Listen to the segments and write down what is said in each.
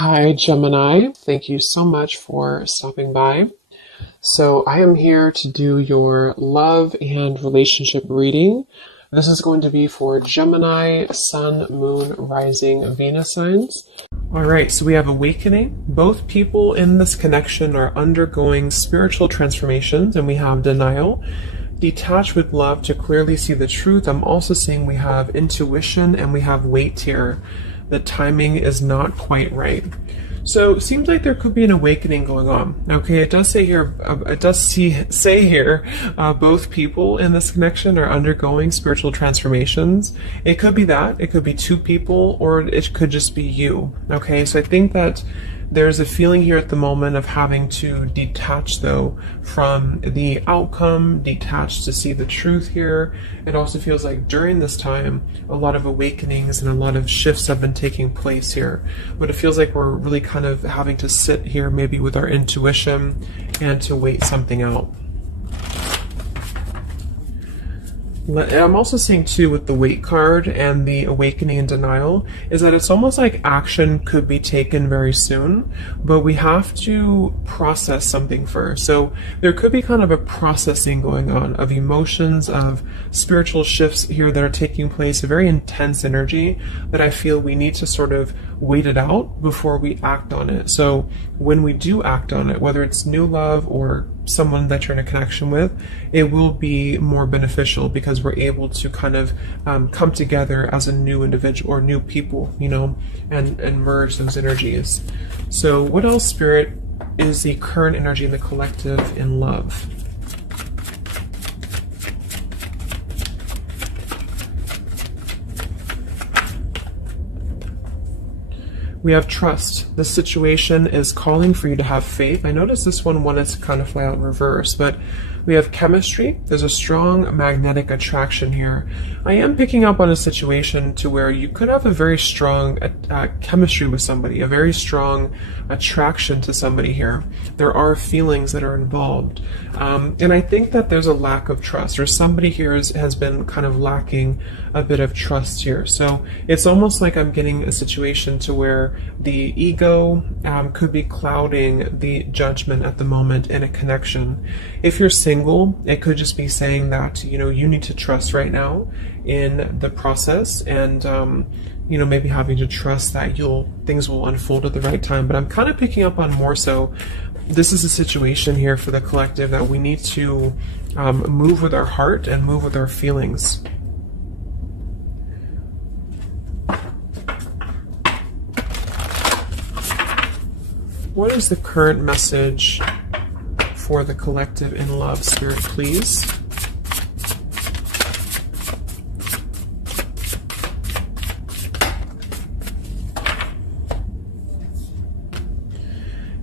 Hi, Gemini. Thank you so much for stopping by. So I am here to do your love and relationship reading. This is going to be for Gemini, Sun, Moon, Rising, Venus signs. All right, so we have awakening. Both people in this connection are undergoing spiritual transformations, and we have denial. Detach with love to clearly see the truth. I'm also seeing we have intuition and we have weight here. The timing is not quite right. So it seems like there could be an awakening going on. Okay, it does say here, both people in this connection are undergoing spiritual transformations. It could be that, it could be two people, or it could just be you. Okay, so I think that there's a feeling here at the moment of having to detach, though, from the outcome, detach to see the truth here. It also feels like during this time, a lot of awakenings and a lot of shifts have been taking place here. But it feels like we're really kind of having to sit here maybe with our intuition and to wait something out. I'm also seeing too with the weight card and the awakening and denial is that it's almost like action could be taken very soon, but we have to process something first. So there could be kind of a processing going on of emotions, of spiritual shifts here that are taking place, a very intense energy that I feel we need to sort of wait it out before we act on it. So when we do act on it, whether it's new love or someone that you're in a connection with, it will be more beneficial because we're able to kind of come together as a new individual or new people, you know, and merge those energies. So what else, Spirit, is the current energy in the collective in love? We have trust. This situation is calling for you to have faith. I noticed this one wanted to kind of fly out in reverse, but we have chemistry. There's a strong magnetic attraction here. I am picking up on a situation to where you could have a very strong chemistry with somebody, a very strong attraction to somebody here. There are feelings that are involved. And I think that there's a lack of trust, or somebody here has been kind of lacking a bit of trust here. So it's almost like I'm getting a situation to where the ego could be clouding the judgment at the moment in a connection. If you're single, it could just be saying that, you know, you need to trust right now in the process, and you know, maybe having to trust that things will unfold at the right time. But I'm kind of picking up on more so this is a situation here for the collective that we need to move with our heart and move with our feelings. What is the current message for the collective in love, Spirit, please?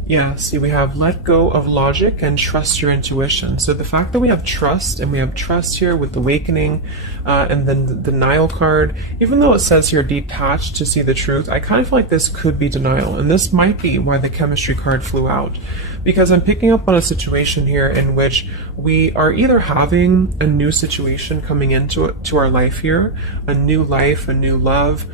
Yeah, see, we have let go of logic and trust your intuition. So the fact that we have trust, and we have trust here with awakening, and then the denial card, even though it says here detached to see the truth, I kind of feel like this could be denial. And this might be why the chemistry card flew out. Because I'm picking up on a situation here in which we are either having a new situation coming into our life here, a new life, a new love,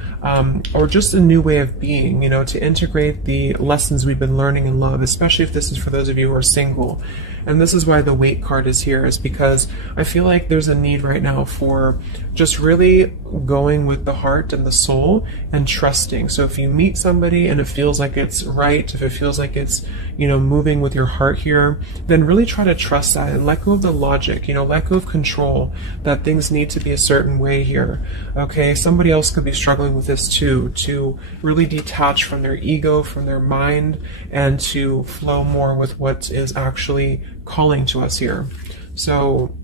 or just a new way of being, you know, to integrate the lessons we've been learning in love, especially if this is for those of you who are single. And this is why the weight card is here, is because I feel like there's a need right now for just really going with the heart and the soul and trusting. So if you meet somebody and it feels like it's right, if it feels like it's, you know, moving with your heart here, then really try to trust that and let go of the logic, you know, let go of control, that things need to be a certain way here. Okay, somebody else could be struggling with this too, to really detach from their ego, from their mind, and to flow more with what is actually calling to us here. So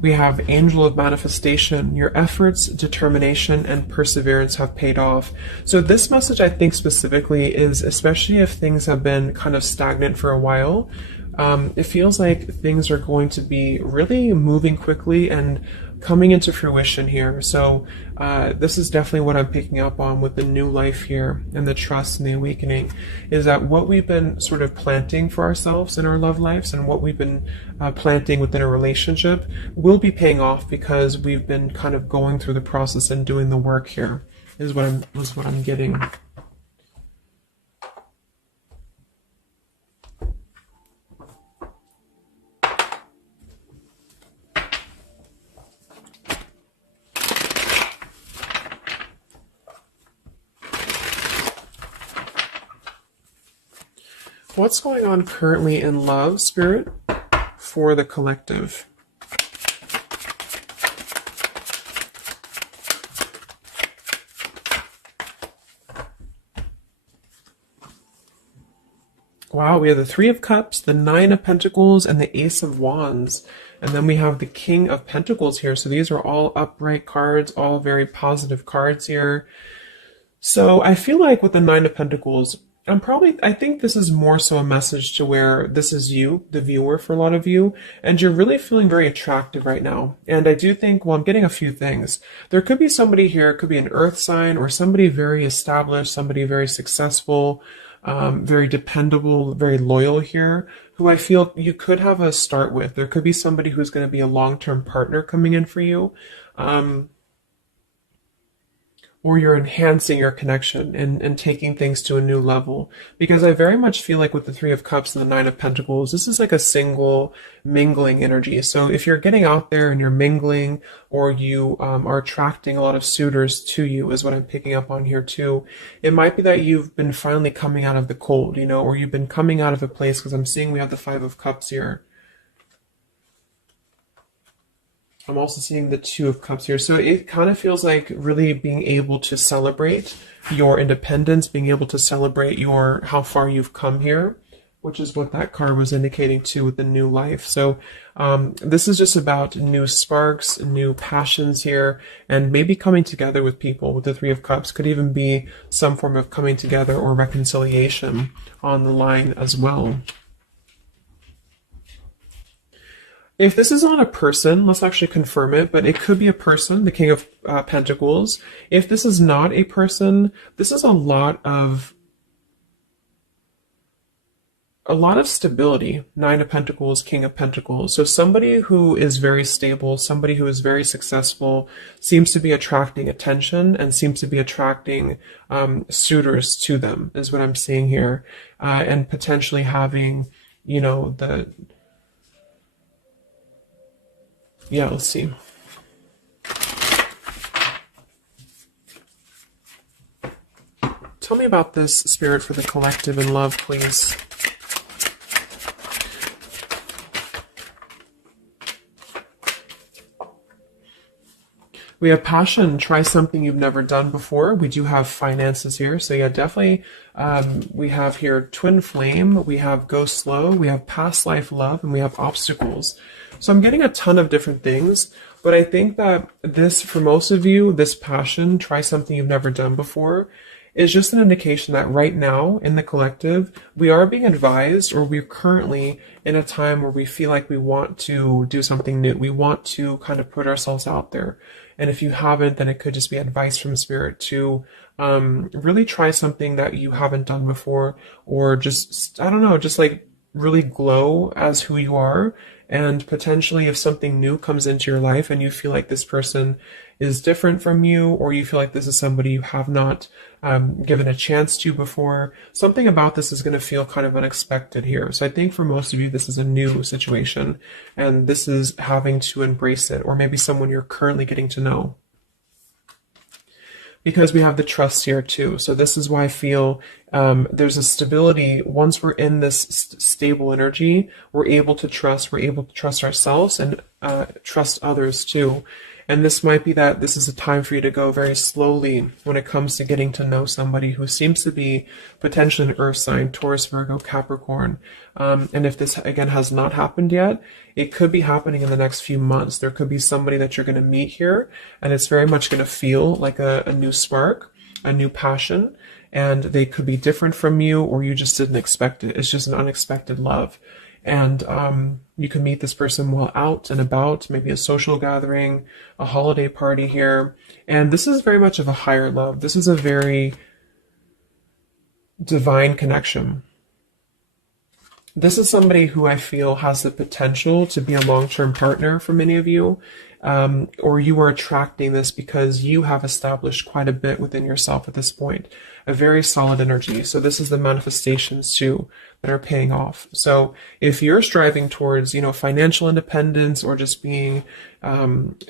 we have Angel of Manifestation. Your efforts, determination, and perseverance have paid off. So this message, I think specifically, is especially if things have been kind of stagnant for a while, it feels like things are going to be really moving quickly and coming into fruition here. So this is definitely what I'm picking up on with the new life here and the trust and the awakening, is that what we've been sort of planting for ourselves in our love lives and what we've been planting within a relationship will be paying off because we've been kind of going through the process and doing the work here, is what I'm getting. What's going on currently in love, Spirit, for the collective? Wow, we have the Three of Cups, the Nine of Pentacles, and the Ace of Wands. And then we have the King of Pentacles here. So these are all upright cards, all very positive cards here. So I feel like with the Nine of Pentacles, I think this is more so a message to where this is you, the viewer, for a lot of you, and you're really feeling very attractive right now. And I do think, well, I'm getting a few things. There could be somebody here, it could be an earth sign or somebody very established, somebody very successful, very dependable, very loyal here, who I feel you could have a start with. There could be somebody who's going to be a long-term partner coming in for you. Or you're enhancing your connection and taking things to a new level. Because I very much feel like with the Three of Cups and the Nine of Pentacles, this is like a single mingling energy. So if you're getting out there and you're mingling, or you are attracting a lot of suitors to you, is what I'm picking up on here too. It might be that you've been finally coming out of the cold, you know, or you've been coming out of a place, because I'm seeing we have the Five of Cups here. I'm also seeing the Two of Cups here. So it kind of feels like really being able to celebrate your independence, being able to celebrate how far you've come here, which is what that card was indicating too with the new life. So this is just about new sparks, new passions here, and maybe coming together with people. With the Three of Cups could even be some form of coming together or reconciliation on the line as well. If this is not a person, let's actually confirm it, but it could be a person, the King of Pentacles. If this is not a person, this is a lot of stability. Nine of Pentacles, King of Pentacles. So somebody who is very stable, somebody who is very successful, seems to be attracting attention and seems to be attracting suitors to them, is what I'm seeing here. And potentially having, you know, yeah, let's see. Tell me about this, Spirit, for the collective in love, please. We have passion. Try something you've never done before. We do have finances here. So yeah, definitely we have here twin flame. We have go slow. We have past life love. And we have obstacles. So I'm getting a ton of different things. But I think that this, for most of you, this passion, try something you've never done before, is just an indication that right now in the collective, we are being advised, or we're currently in a time where we feel like we want to do something new. We want to kind of put ourselves out there. And if you haven't, then it could just be advice from Spirit to really try something that you haven't done before, or just, I don't know, just like really glow as who you are. And potentially if something new comes into your life and you feel like this person is different from you, or you feel like this is somebody you have not given a chance to before, something about this is going to feel kind of unexpected here. So I think for most of you, this is a new situation, and this is having to embrace it, or maybe someone you're currently getting to know. Because we have the trust here too. So this is why I feel there's a stability. Once we're in this stable energy, we're able to trust ourselves and trust others too. And this might be that this is a time for you to go very slowly when it comes to getting to know somebody who seems to be potentially an earth sign, Taurus, Virgo, Capricorn. And if this, again, has not happened yet, it could be happening in the next few months. There could be somebody that you're going to meet here, and it's very much going to feel like a new spark, a new passion, and they could be different from you, or you just didn't expect it. It's just an unexpected love. And you can meet this person while out and about, maybe a social gathering, a holiday party here. And this is very much of a higher love. This is a very divine connection. This is somebody who I feel has the potential to be a long-term partner for many of you, or you are attracting this because you have established quite a bit within yourself at this point. a very solid energy. So this is the manifestations too that are paying off. So if you're striving towards, financial independence or just being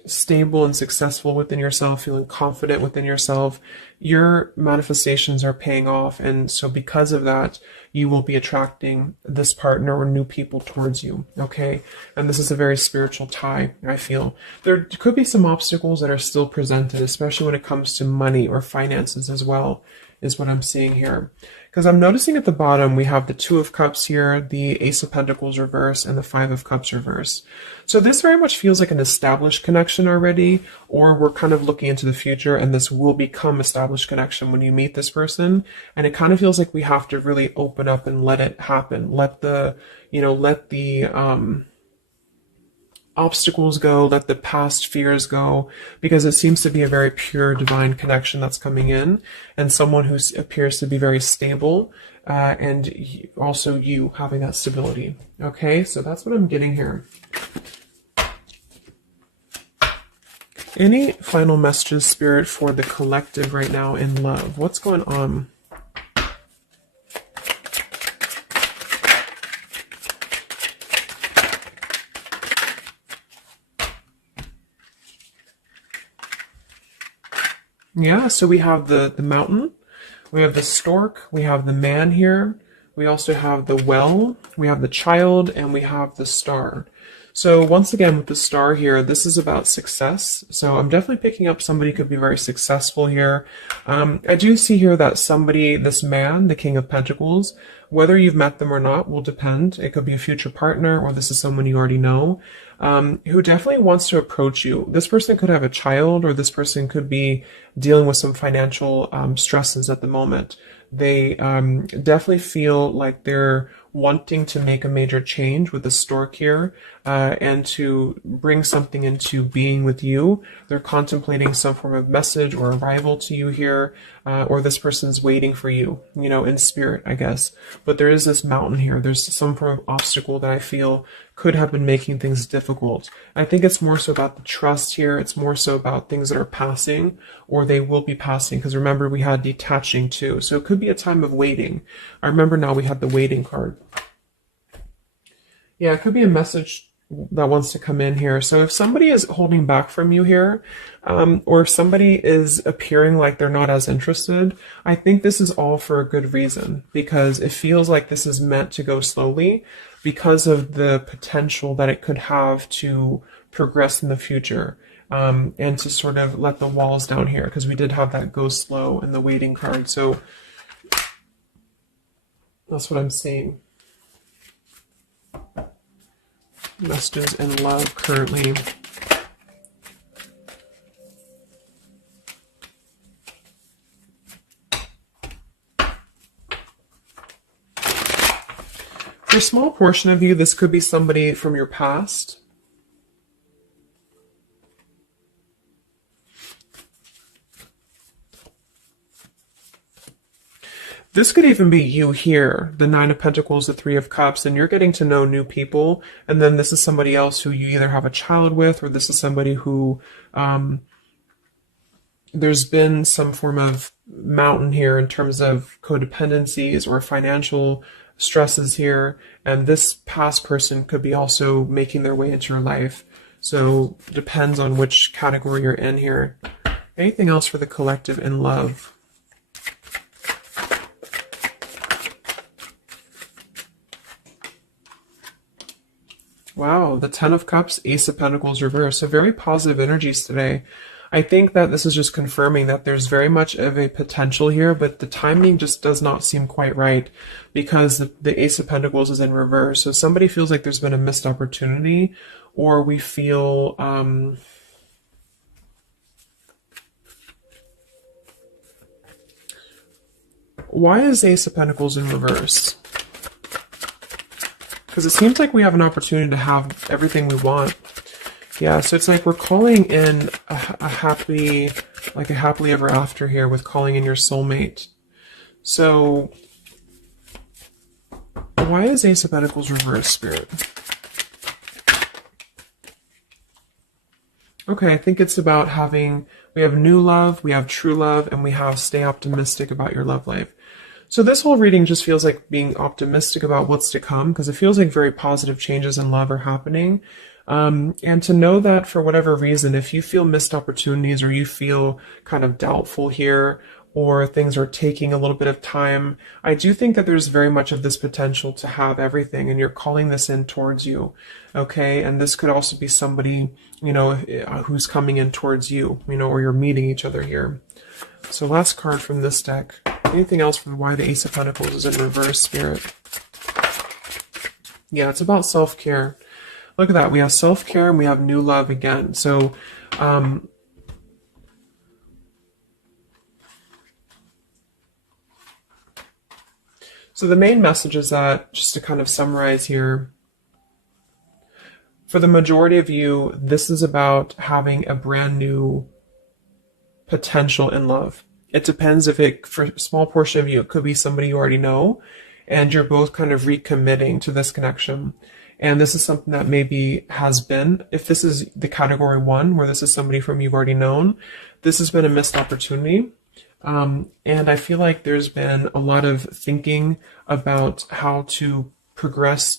stable and successful within yourself, feeling confident within yourself, your manifestations are paying off. And so because of that, you will be attracting this partner or new people towards you. Okay. And this is a very spiritual tie, I feel. There could be some obstacles that are still presented, especially when it comes to money or finances as well, is what I'm seeing here. Because I'm noticing at the bottom, we have the Two of Cups here, the Ace of Pentacles reverse, and the Five of Cups reverse. So this very much feels like an established connection already, or we're kind of looking into the future, and this will become established connection when you meet this person. And it kind of feels like we have to really open up and let it happen. Let the obstacles go, let the past fears go, because it seems to be a very pure divine connection that's coming in, and someone who appears to be very stable, and also you having that stability. Okay, so that's what I'm getting here. Any final messages, Spirit, for the collective right now in love? What's going on? Yeah, so we have the mountain, we have the stork, we have the man here, we also have the well, we have the child, and we have the star. So once again, with the star here, this is about success. So I'm definitely picking up somebody could be very successful here. I do see here that somebody, this man, the King of Pentacles, whether you've met them or not will depend. It could be a future partner, or this is someone you already know, who definitely wants to approach you. This person could have a child, or this person could be dealing with some financial stresses at the moment. They definitely feel like they're wanting to make a major change with the stork here, and to bring something into being with you. They're contemplating some form of message or arrival to you here, or this person's waiting for you, in spirit, I guess. But there is this mountain here. There's some form of obstacle that I feel could have been making things difficult. I think it's more so about the trust here. It's more so about things that are passing, or they will be passing. Because remember, we had detaching too. So it could be a time of waiting. I remember now we had the waiting card. Yeah, it could be a message that wants to come in here. So if somebody is holding back from you here, or if somebody is appearing like they're not as interested, I think this is all for a good reason, because it feels like this is meant to go slowly because of the potential that it could have to progress in the future, and to sort of let the walls down here, because we did have that go slow in the waiting card. So that's what I'm seeing. Messages in love currently. For a small portion of you, this could be somebody from your past. This could even be you here, the Nine of Pentacles, the Three of Cups, and you're getting to know new people. And then this is somebody else who you either have a child with, or this is somebody who there's been some form of mountain here in terms of codependencies or financial stresses here. And this past person could be also making their way into your life. So it depends on which category you're in here. Anything else for the collective in love? Wow, the Ten of Cups, Ace of Pentacles reverse. So very positive energies today. I think that this is just confirming that there's very much of a potential here, but the timing just does not seem quite right, because the Ace of Pentacles is in reverse. So somebody feels like there's been a missed opportunity, or we feel why is Ace of Pentacles in reverse? Because it seems like we have an opportunity to have everything we want. Yeah, so it's like we're calling in a happily ever after here, with calling in your soulmate. So why is Ace of Pentacles reverse, Spirit? Okay, I think it's about we have new love, we have true love, and we have stay optimistic about your love life. So this whole reading just feels like being optimistic about what's to come, because it feels like very positive changes in love are happening. And to know that for whatever reason, if you feel missed opportunities or you feel kind of doubtful here, or things are taking a little bit of time, I do think that there's very much of this potential to have everything, and you're calling this in towards you. Okay. And this could also be somebody, who's coming in towards you, or you're meeting each other here. So last card from this deck. Anything else from why the Ace of Pentacles is in reverse, Spirit? Yeah, it's about self-care. Look at that. We have self-care and we have new love again. So, so the main message is that, just to kind of summarize here, for the majority of you, this is about having a brand new potential in love. It depends for a small portion of you, it could be somebody you already know, and you're both kind of recommitting to this connection. And this is something that maybe has been, if this is the category 1, where this is somebody from you've already known, this has been a missed opportunity. And I feel like there's been a lot of thinking about how to progress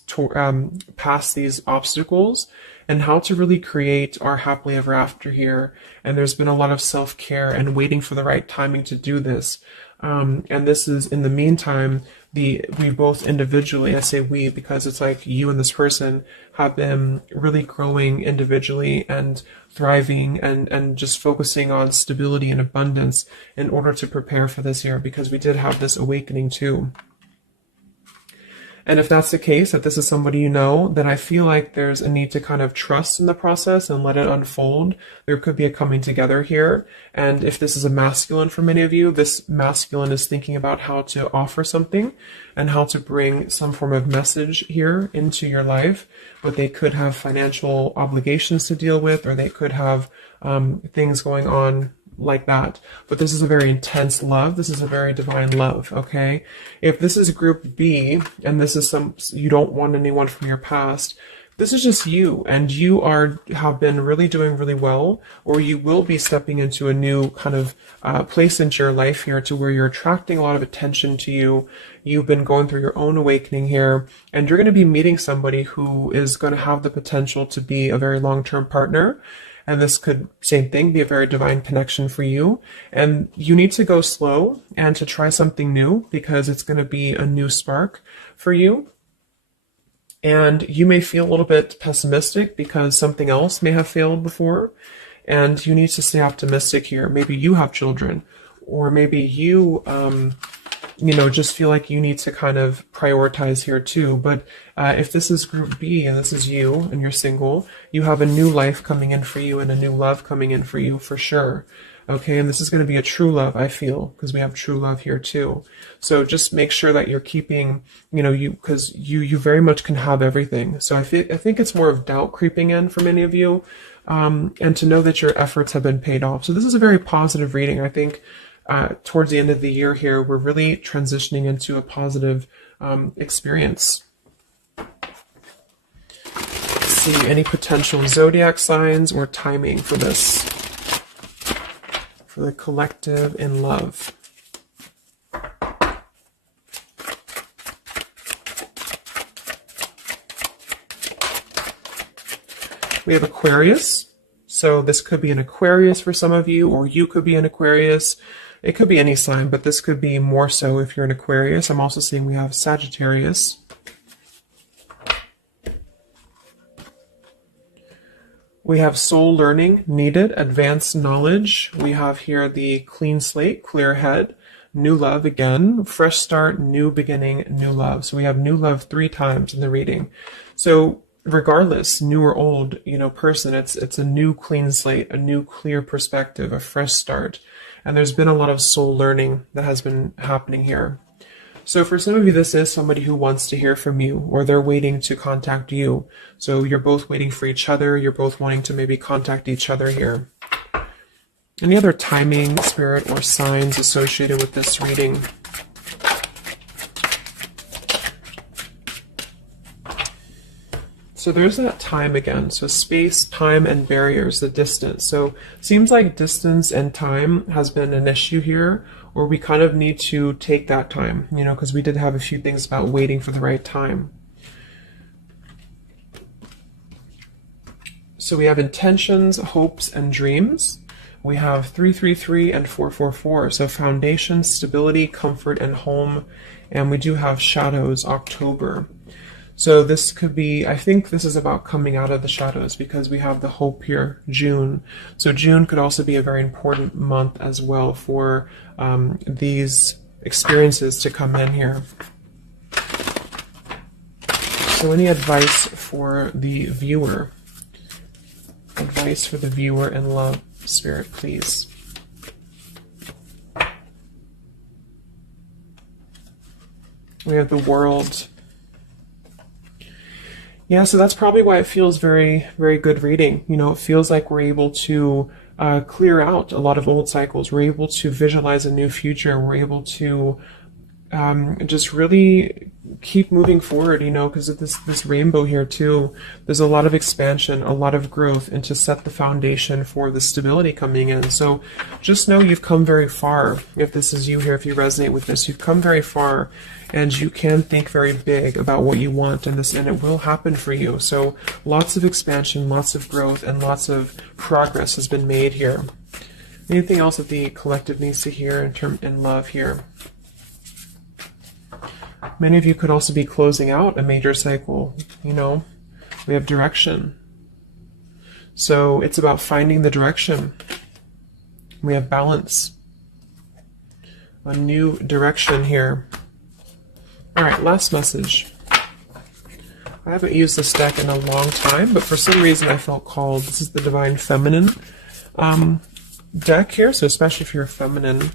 past these obstacles and how to really create our happily ever after here. And there's been a lot of self-care and waiting for the right timing to do this. And this is, in the meantime, we both individually, I say we because it's like you and this person have been really growing individually and thriving and just focusing on stability and abundance in order to prepare for this year, because we did have this awakening too. And if that's the case, that this is somebody you know, then I feel like there's a need to kind of trust in the process and let it unfold. There could be a coming together here. And if this is a masculine for many of you, this masculine is thinking about how to offer something and how to bring some form of message here into your life. But they could have financial obligations to deal with, or they could have things going on like that. But this is a very intense love. This is a very divine love. Okay. If this is group B and this is you don't want anyone from your past, this is just you, and you have been really doing really well, or you will be stepping into a new kind of place into your life here to where you're attracting a lot of attention to you. You've been going through your own awakening here, and you're going to be meeting somebody who is going to have the potential to be a very long-term partner. And this could, same thing, be a very divine connection for you. And you need to go slow and to try something new, because it's going to be a new spark for you. And you may feel a little bit pessimistic because something else may have failed before. And you need to stay optimistic here. Maybe you have children, or maybe you, just feel like you need to kind of prioritize here too. But if this is group B and this is you and you're single, you have a new life coming in for you and a new love coming in for you for sure. Okay, and this is going to be a true love, I feel, because we have true love here too. So just make sure that you're keeping, because you very much can have everything. So I think it's more of doubt creeping in for many of you, and to know that your efforts have been paid off. So this is a very positive reading. I think towards the end of the year here, we're really transitioning into a positive experience. Let's see, any potential zodiac signs or timing for this, for the collective in love. We have Aquarius. So this could be an Aquarius for some of you, or you could be an Aquarius. It could be any sign, but this could be more so if you're an Aquarius. I'm also seeing we have Sagittarius. We have soul learning needed, advanced knowledge. We have here the clean slate, clear head, new love again, fresh start, new beginning, new love. So we have new love 3 times in the reading. So regardless, new or old, person, it's a new clean slate, a new clear perspective, a fresh start. And there's been a lot of soul learning that has been happening here. So for some of you, this is somebody who wants to hear from you, or they're waiting to contact you. So you're both waiting for each other. You're both wanting to maybe contact each other here. Any other timing, spirit, or signs associated with this reading? Let's So there's that time again. So space, time, and barriers, the distance. So seems like distance and time has been an issue here, or we kind of need to take that time, you know, because we did have a few things about waiting for the right time. So we have intentions, hopes, and dreams. We have 333 and 444. So foundation, stability, comfort, and home. And we do have shadows, October. So this could be, I think this is about coming out of the shadows, because we have the hope here, June. So June could also be a very important month as well for these experiences to come in here. So any advice for the viewer? Advice for the viewer in love, Spirit, please. We have the World. Yeah, so that's probably why it feels very, very good reading. You know, it feels like we're able to clear out a lot of old cycles. We're able to visualize a new future. We're able to just really keep moving forward, you know, because of this rainbow here too. There's a lot of expansion, a lot of growth, and to set the foundation for the stability coming in. So just know you've come very far. If this is you here, if you resonate with this, you've come very far, and you can think very big about what you want, and it will happen for you. So lots of expansion, lots of growth, and lots of progress has been made here. Anything else that the collective needs to hear in love here? Many of you could also be closing out a major cycle, you know. We have direction. So it's about finding the direction. We have balance. A new direction here. All right, last message. I haven't used this deck in a long time, but for some reason I felt called. This is the Divine Feminine deck here, so especially if you're feminine.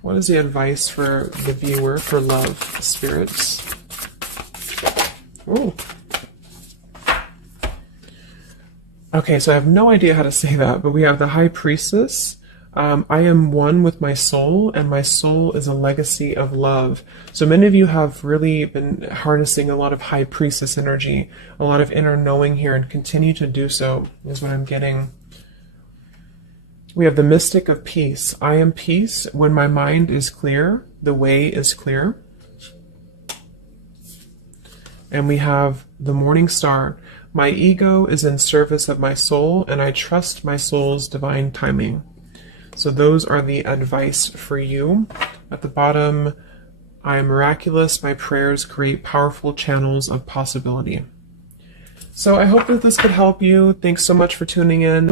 What is the advice for the viewer for love, spirits? Ooh. Okay, so I have no idea how to say that, but we have the High Priestess. I am one with my soul, and my soul is a legacy of love. So many of you have really been harnessing a lot of High Priestess energy, a lot of inner knowing here, and continue to do so, is what I'm getting. We have the Mystic of Peace. I am peace. When my mind is clear, the way is clear. And we have the Morning Star. My ego is in service of my soul, and I trust my soul's divine timing. So those are the advice for you. At the bottom, I am miraculous. My prayers create powerful channels of possibility. So I hope that this could help you. Thanks so much for tuning in.